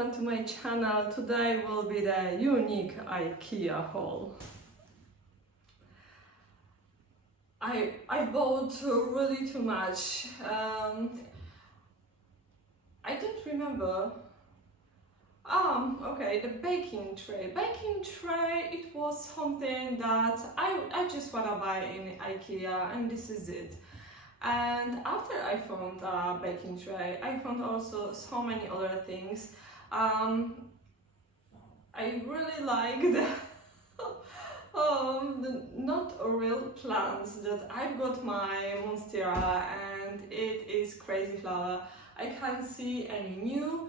everyone to my channel. Today will be the unique Ikea haul. I bought really too much. I don't remember. Okay, the baking tray. Baking tray, it was something that I just wanna buy in Ikea, and this is it. And after I found a baking tray, I found also so many other things. I really like the not real plants that I've got my monstera, and it is crazy flower. I can't see any new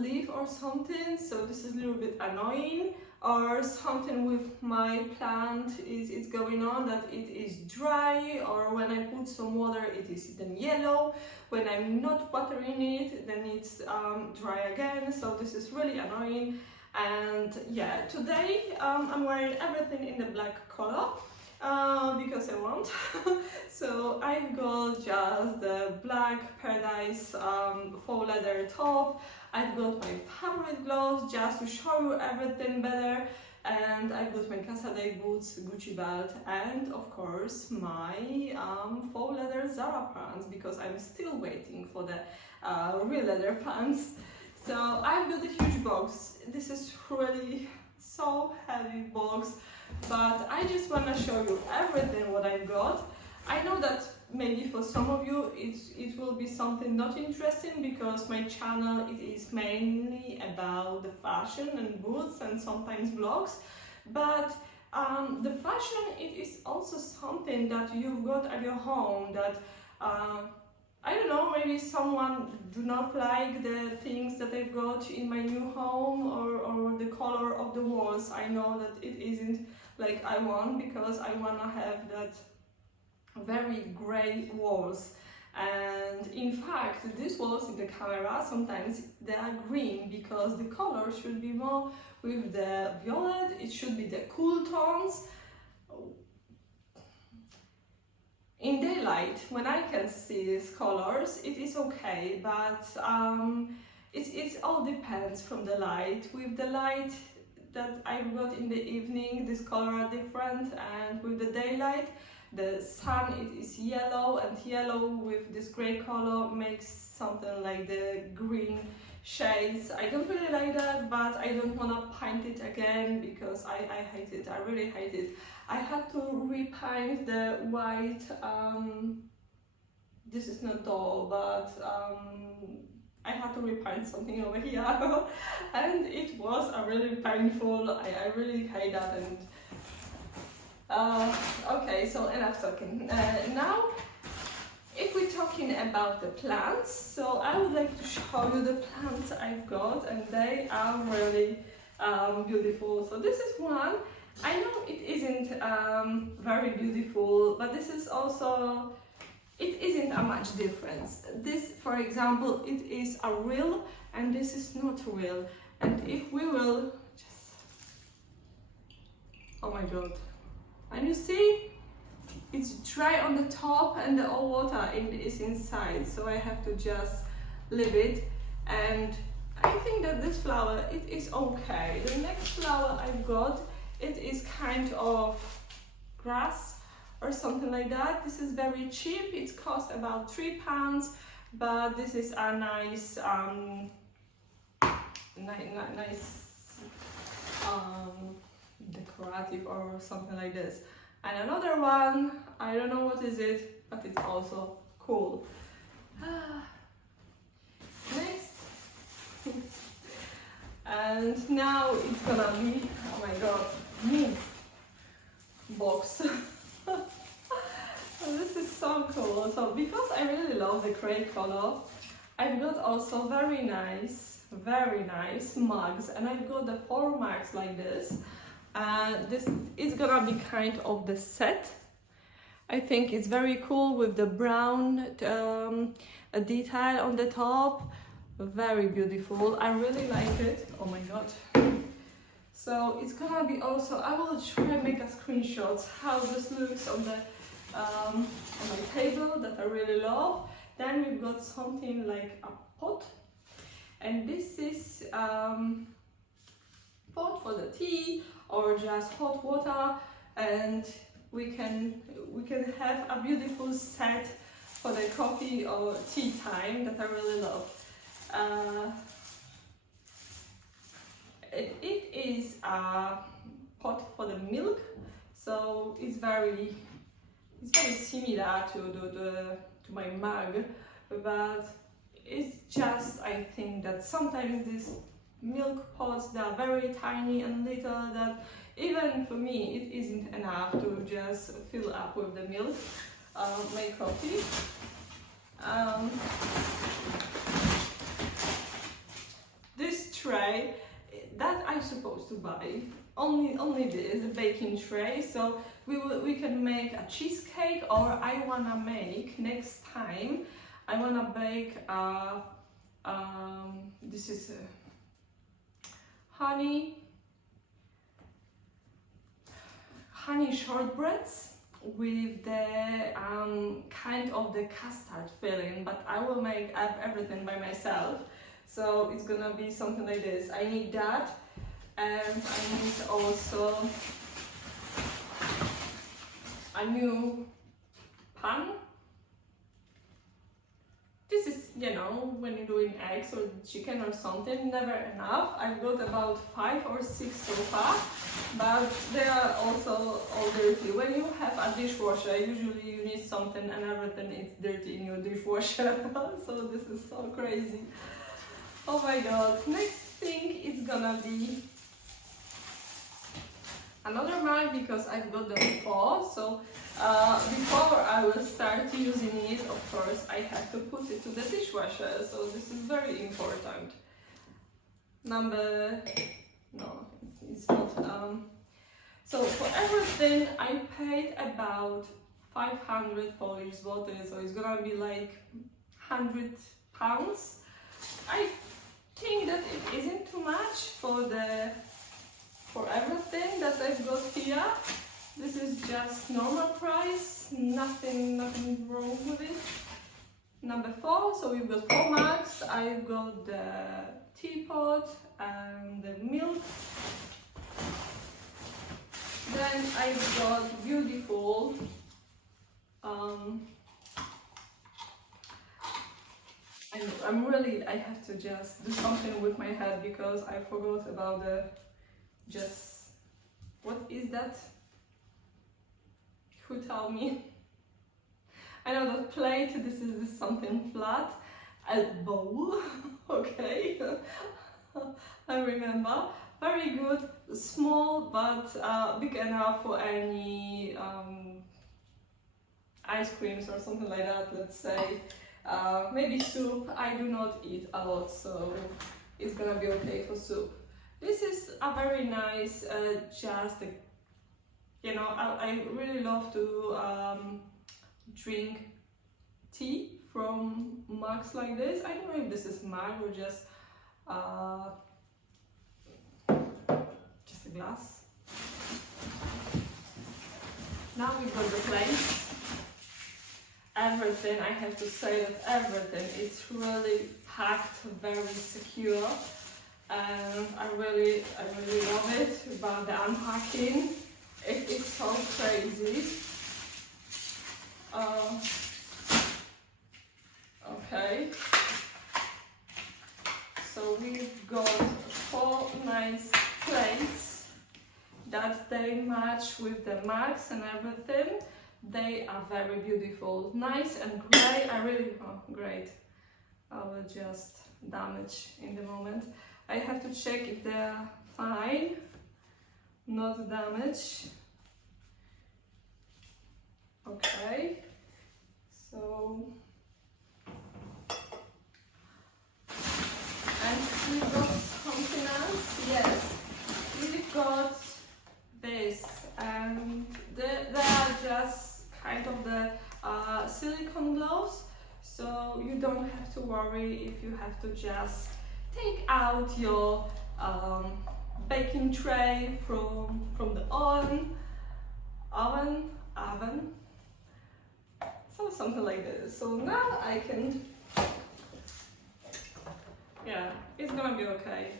leaf or something, so this is a little bit annoying. Or something with my plant is going on, that it is dry, or when I put some water it is then yellow. When I'm not watering it, then it's dry again, so this is really annoying. And yeah, today I'm wearing everything in the black color because I want. So I've got just the black Paradise faux leather top. I've got my favorite gloves just to show you everything better, and I've got my Casadei boots, Gucci belt, and of course my faux leather Zara pants, because I'm still waiting for the real leather pants. So I've got a huge box. This is really so heavy box, but I just want to show you everything what I've got. I know that maybe for some of you it will be something not interesting, because my channel it is mainly about the fashion and boots and sometimes vlogs, but the fashion, it is also something that you've got at your home that I don't know, maybe someone do not like the things that I've got in my new home, or the color of the walls. I know that it isn't like I want, because I want to have that very grey walls. And in fact, these walls in the camera sometimes they are green, because the color should be more with the violet. It should be the cool tones. In daylight, when I can see these colors, it is okay, but it all depends from the light. With the light that I've got in the evening, this color are different, and with the daylight, the sun it is yellow, and yellow with this grey color makes something like the green shades. I don't really like that, but I don't want to paint it again, because I hate it. I really hate it. I had to repaint the white, this is not doll, but I had to repaint something over here and it was a really painful. I really hate that. And okay, so enough talking. Now, if we're talking about the plants, so I would like to show you the plants I've got, and they are really beautiful. So this is one. I know it isn't very beautiful, but this is also, it isn't a much difference. This, for example, it is a real, and this is not real. And if we will just, oh my god, and you see, it's dry on the top and the all water is inside, so I have to just leave it. And I think that this flower, it is okay. The next flower I've got, it is kind of grass or something like that. This is very cheap. It costs about £3, but this is a nice decorative or something like this. And another one, I don't know what is it, but it's also cool. Next. And now it's gonna be, oh my god, move box. This is so cool. So because I really love the grey color, I've got also very nice mugs, and I've got the 4 mugs like this. This is gonna be kind of the set. I think it's very cool with the brown detail on the top. Very beautiful. I really like it. Oh my god. So it's gonna be also, I will try and make a screenshot how this looks on the on my table, that I really love. Then we've got something like a pot, and this is pot for the tea or just hot water, and we can have a beautiful set for the coffee or tea time that I really love. It is a pot for the milk, so it's very similar to my mug, but it's just, I think that sometimes these milk pots, they are very tiny and little, that even for me it isn't enough to just fill up with the milk, my coffee. This tray that I'm supposed to buy, only this, the baking tray, so we can make a cheesecake, or I wanna make next time, I wanna bake this is honey shortbreads with the kind of the custard filling, but I will make everything by myself. So it's gonna be something like this. I need that, and I need also a new pan. This is, you know, when you're doing eggs or chicken or something, never enough. I've got about 5 or 6 so far, but they are also all dirty. When you have a dishwasher, usually you need something and everything is dirty in your dishwasher. So this is so crazy. Oh my god. Next thing is gonna be another mug, because I've got them 4. So before I will start using it, of course, I have to put it to the dishwasher. So this is very important. It's not. So for everything, I paid about 500 Polish zloty. So it's gonna be like £100. I think that it isn't too much for everything that I've got here. This is just normal price, nothing wrong with it. Number 4, so we've got 4 mugs. I've got the teapot and the milk. Then I've got beautiful I have to just do something with my head, because I forgot about what is that? Who told me? I know that plate, this is something flat. A bowl, okay. I remember. Very good, small, but big enough for any ice creams or something like that, let's say. Maybe soup. I do not eat a lot, so it's gonna be okay for soup. This is a very nice, I really love to drink tea from mugs like this. I don't know if this is mug or just a glass. Now we've got the plate. Everything, I have to say that everything is really packed, very secure, and I really love it. But the unpacking, it is so crazy. Okay, so we've got 4 nice plates that they match with the mugs and everything. They are very beautiful, nice and grey. Great. I will just damage in the moment. I have to check if they're fine, not damaged. Okay, so and we've got something else. Yes, we've got this, and they are just kind of the silicone gloves, so you don't have to worry if you have to just take out your baking tray from the oven, so something like this. So now I can yeah, it's gonna be okay.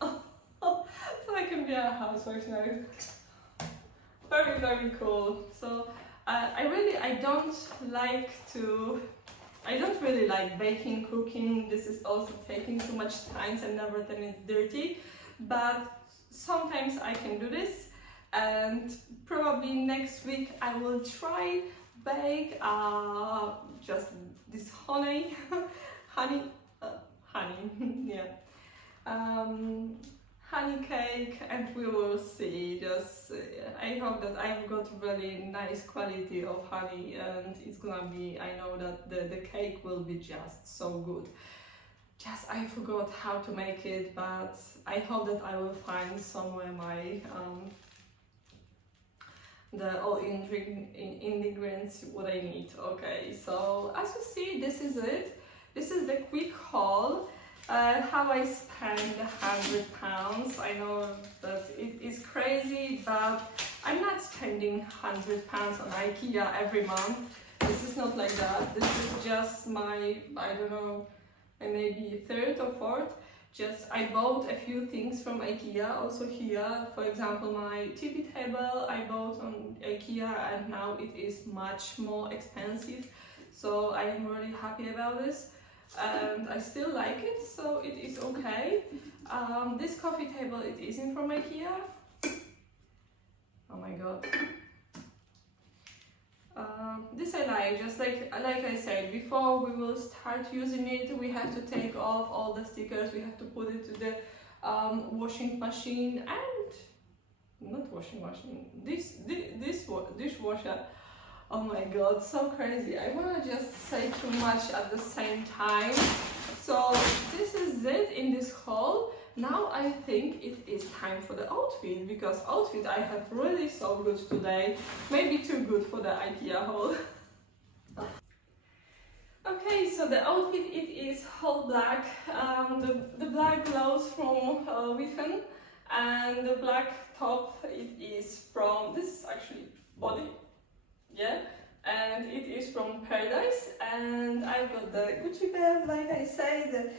So I can be a housewife now. Very, very cool. So I don't really like baking, cooking. This is also taking too much time and everything is dirty. But sometimes I can do this, and probably next week I will try bake just this honey, yeah, honey cake, and we will see. Just I hope that I've got really nice quality of honey, and it's gonna be. I know that the cake will be just so good. Just I forgot how to make it, but I hope that I will find somewhere my the all ingredients what I need. Okay, so as you see, this is it. This is the quick haul. How I spend £100. I know that it is crazy, but I'm not spending £100 on Ikea every month. This is not like that. This is just my, I don't know, maybe third or fourth. Just I bought a few things from Ikea. Also here, for example, my TV table I bought on Ikea, and now it is much more expensive. So I am really happy about this, and I still like it, so it is okay. This coffee table, it isn't from Ikea. Oh my god. This I like, just like I said before, we will start using it. We have to take off all the stickers, we have to put it to the washing machine, and not washing machine, dishwasher. Oh my god, so crazy. I wanna just say too much at the same time. So this is it in this haul. Now I think it is time for the outfit, because outfit I have really so good today. Maybe too good for the Ikea haul. Okay, so the outfit, it is whole black. The black blouse from Witten, and the black top, it is from, this is actually body, yeah, and it is from Paradise. And I've got the Gucci belt, like I say, the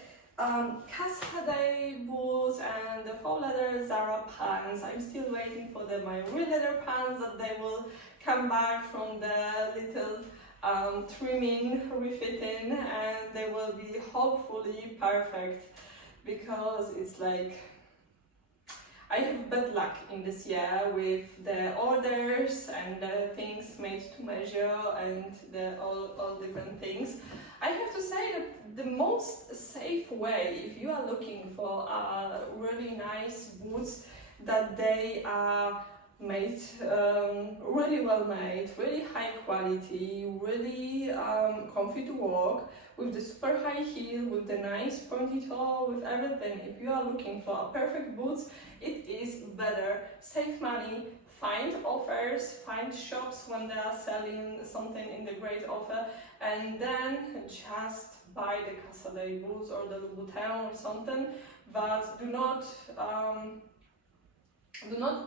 Cascade boots, and the faux leather Zara pants. I'm still waiting for my real leather pants, that they will come back from the little trimming, refitting, and they will be hopefully perfect, because it's like I have bad luck in this year with the orders and the things made to measure and the all different things. I have to say that the most safe way, if you are looking for really nice boots, that they are made really well made, really high quality, really comfy to walk, with the super high heel, with the nice pointy toe, with everything. If you are looking for perfect boots, it is better. Save money, find offers, find shops when they are selling something in the great offer, and then just buy the Cascade boots or the Louboutin or something. But do not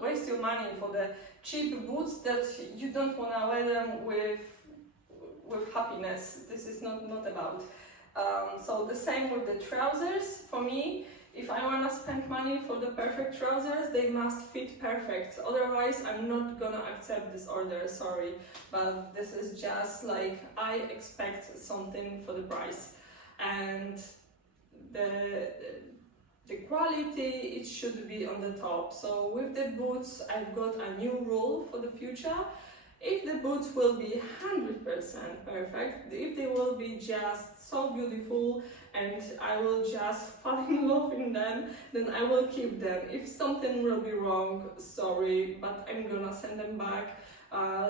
waste your money for the cheap boots that you don't want to wear them with happiness. This is not about. So the same with the trousers. For me, if I want to spend money for the perfect trousers, they must fit perfect. Otherwise, I'm not gonna accept this order, sorry. But this is just like, I expect something for the price. And the quality, it should be on the top. So with the boots, I've got a new rule for the future. If the boots will be 100% perfect, if they will be just so beautiful and I will just fall in love in them, then I will keep them. If something will be wrong, sorry, but I'm gonna send them back.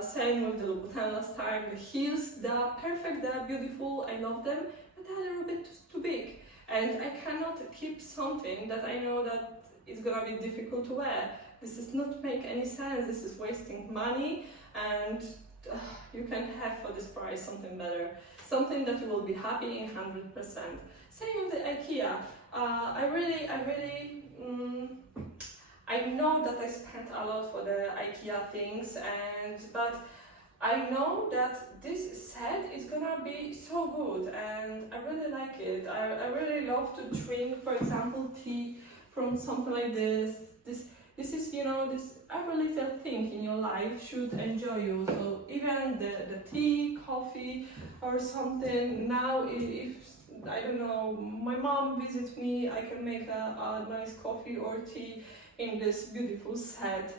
Same with the Louboutin last time. The heels, they are perfect, they are beautiful, I love them, but they're a little bit too big. And I cannot keep something that I know that is gonna be difficult to wear. This does not make any sense. This is wasting money, and you can have for this price something better, something that you will be happy in 100%. Same with the Ikea. I know that I spent a lot for the Ikea things, but I know that this set is gonna gonna be so good, and I really like it. I really love to drink, for example, tea from something like this. This is, you know, this every little thing in your life should enjoy you. So even the tea, coffee, or something. Now, if I don't know, my mom visits me, I can make a nice coffee or tea in this beautiful set.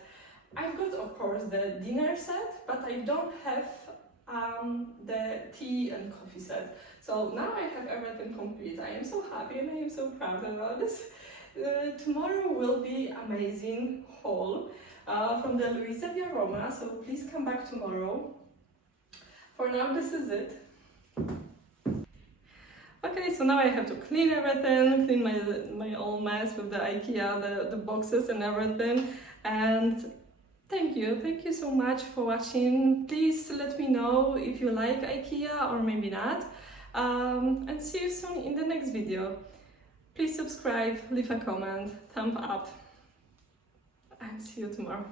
I've got, of course, the dinner set, but I don't have the tea and coffee set. So now I have everything complete. I am so happy and I am so proud about this. Tomorrow will be amazing haul from the Luisa Via Roma, so please come back tomorrow. For now, this is it. Okay, so now I have to clean everything, clean my old mess with the Ikea, the boxes and everything. And thank you so much for watching. Please let me know if you like Ikea or maybe not. And see you soon in the next video. Please subscribe, leave a comment, thumb up, and see you tomorrow.